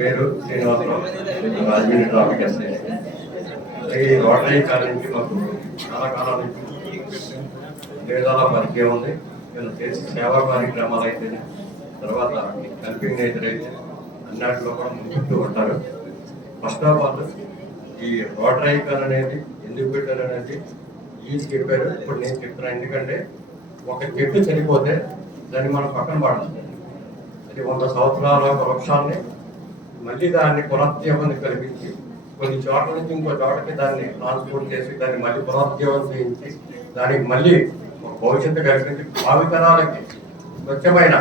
పేరు junior traffic SI. ఈ rotary కాలం నుంచి మాకు చాలా కాలం నుంచి వేదాల పరిచయం ఉంది. నేను చేసి సేవా కార్యక్రమాలు అయితే తర్వాత హెల్పింగ్ నేచర్ అయితే అన్నింటిలో కూడా ముందుకు ఉంటారు. ఫస్ట్ ఆఫ్ ఆల్ ఈ రోటరీ కాల్ అనేది ఎందుకు పెట్టారు అనేది ఈ చెప్పారు ఇప్పుడు నేను చెప్తున్నాను ఎందుకంటే ఒక చెట్టు చనిపోతే దాన్ని మనం పక్కన పాడాలి అది వంద సంవత్సరాల వృక్షాన్ని మళ్ళీ దాన్ని పునరుజ్జీవనం కల్పించి కొన్ని చోట్ల నుంచి ఇంకో చోటకి దాన్ని ట్రాన్స్పోర్ట్ చేసి దాన్ని మళ్ళీ పునరుజ్జీవనం చేయించి దానికి మళ్ళీ భవిష్యత్తు కల్పించి భావితరాలకి స్వచ్ఛమైన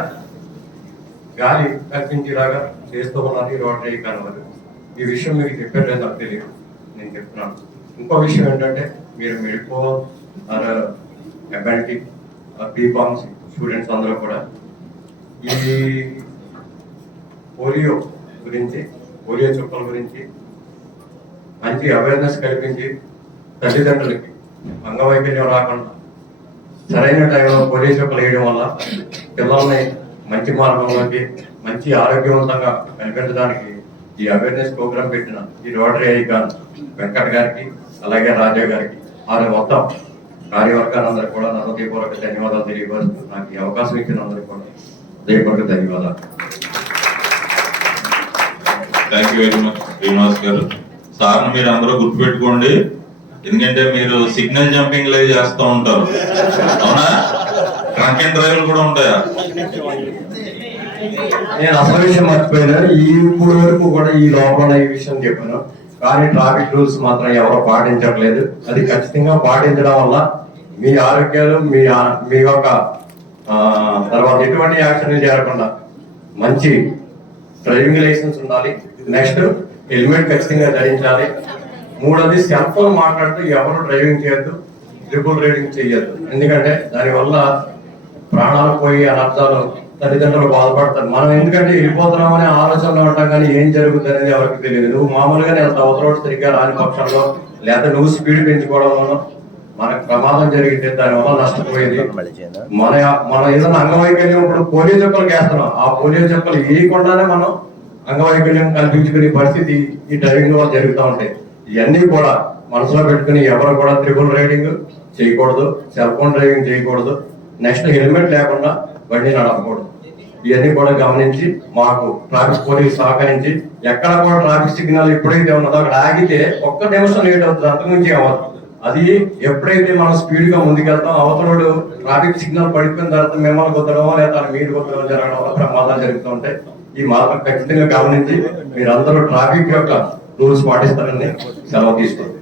గాలి కల్పించేలాగా చేస్తూ ఉన్నది రోటరీ కనవరు ఈ విషయం మీకు చెప్పారు నాకు తెలియదు. నేను చెప్తున్నాను. ఇంకో విషయం ఏంటంటే మీరు మెడికో అబాలిటీ బీకామ్స్ స్టూడెంట్స్ అందరూ కూడా ఈ పోలియో గురించి పోలియో చుక్కల గురించి మంచి అవేర్నెస్ కల్పించి తల్లిదండ్రులకి అంగవైకల్యం రాకుండా సరైన టైంలో పోలియో చుక్కలు వేయడం వల్ల పిల్లల్ని మంచి మార్గంలోకి మంచి ఆరోగ్యవంతంగా కనిపించడానికి ఈ అవేర్నెస్ ప్రోగ్రామ్ పెట్టిన ఈ రోటరీ ఐకాన్ వెంకట్ గారికి అలాగే రాజా గారికి వారి మొత్తం కార్యవర్గాలందరూ కూడా నా హృదయపూర్వక ధన్యవాదాలు తెలియపరుస్తూ నాకు ఈ అవకాశం ఇచ్చిన అందరికీ కూడా హృదయపూర్వక ధన్యవాదాలు. Thank you very much Srinivas గారు. సార్ మీరు అందరూ గుర్తుపెట్టుకోండి. ఎందుకంటే మీరు సిగ్నల్ జంపింగ్ లే చేస్తూ ఉంటారు. అవునా? ట్రంక్ అండ్ డ్రైవ్లు కూడా ఉంటాయా? నేను అసలు విషయం మర్చిపోయినా. ఈ ఇప్పుడు వరకు కూడా ఈ లోపల ఈ విషయం చెప్పాను. కానీ ట్రాఫిక్ రూల్స్ మాత్రం ఎవరు పాటించట్లేదు. అది ఖచ్చితంగా పాటించడం వల్ల మీ ఆరోగ్యాలు మీ మీ యొక్క తర్వాత ఎటువంటి యాక్షన్లు జరగకుండా మంచి డ్రైవింగ్ లైసెన్స్ ఉండాలి. నెక్స్ట్ హెల్మెట్ ఖచ్చితంగా ధరించాలి. మూడోది సెల్ ఫోన్ మాట్లాడుతూ ఎవరు డ్రైవింగ్ చేయొద్దు ట్రిపుల్ రైడింగ్ చేయొద్దు ఎందుకంటే దానివల్ల ప్రాణాలు పోయి అనర్థాలు తల్లిదండ్రులు బాధపడతారు. మనం ఎందుకంటే వెళ్ళిపోతున్నాం అనే ఆలోచనలో ఉంటాం కానీ ఏం జరుగుతుంది అనేది ఎవరికి తెలియదు. నువ్వు మామూలుగా అంత అవతల సరిగ్గా రాని పక్షంలో లేదా నువ్వు స్పీడ్ పెంచుకోవడం వల్ల మనకు ప్రమాదం జరిగితే దానివల్ల నష్టపోయేది మన మన ఏదైనా అంగవైకల్యం ఇప్పుడు పోలియో చుక్కలు వేస్తున్నాం ఆ పోలియో చుక్కలు వేయకుండానే మనం అంగవైకల్యం కల్పించుకునే పరిస్థితి ఈ డ్రైవింగ్ వల్ల జరుగుతూ ఉంటాయి ఇవన్నీ కూడా మనసులో పెట్టుకుని ఎవరు కూడా త్రిబుల్ రైడింగ్ చేయకూడదు సెల్ ఫోన్ డ్రైవింగ్ చేయకూడదు నెక్స్ట్ హెల్మెట్ లేకుండా బండి నడపకూడదు. ఇవన్నీ కూడా గమనించి మాకు ట్రాఫిక్ పోలీస్ సహకరించి ఎక్కడ కూడా ట్రాఫిక్ సిగ్నల్ ఎప్పుడైతే ఉన్నదో అక్కడ ఆగితే ఒక్క నిమిషం లేట్ అవుతుంది అంతకుమించి అవ్వదు. అది ఎప్పుడైతే మనం స్పీడ్గా ముందుకెళ్తాం అవతలోడు ట్రాఫిక్ సిగ్నల్ పడిపోయిన తర్వాత మిమ్మల్ని కుదరడమో లేదా మీరు కుదరడం జరగడం వల్ల ప్రమాదాలు జరుగుతూ ఉంటాయి. ఈ మార్గం ఖచ్చితంగా గమనించి మీరందరూ ట్రాఫిక్ యొక్క రూల్స్ పాటిస్తారని సెలవు తీసుకుంటాం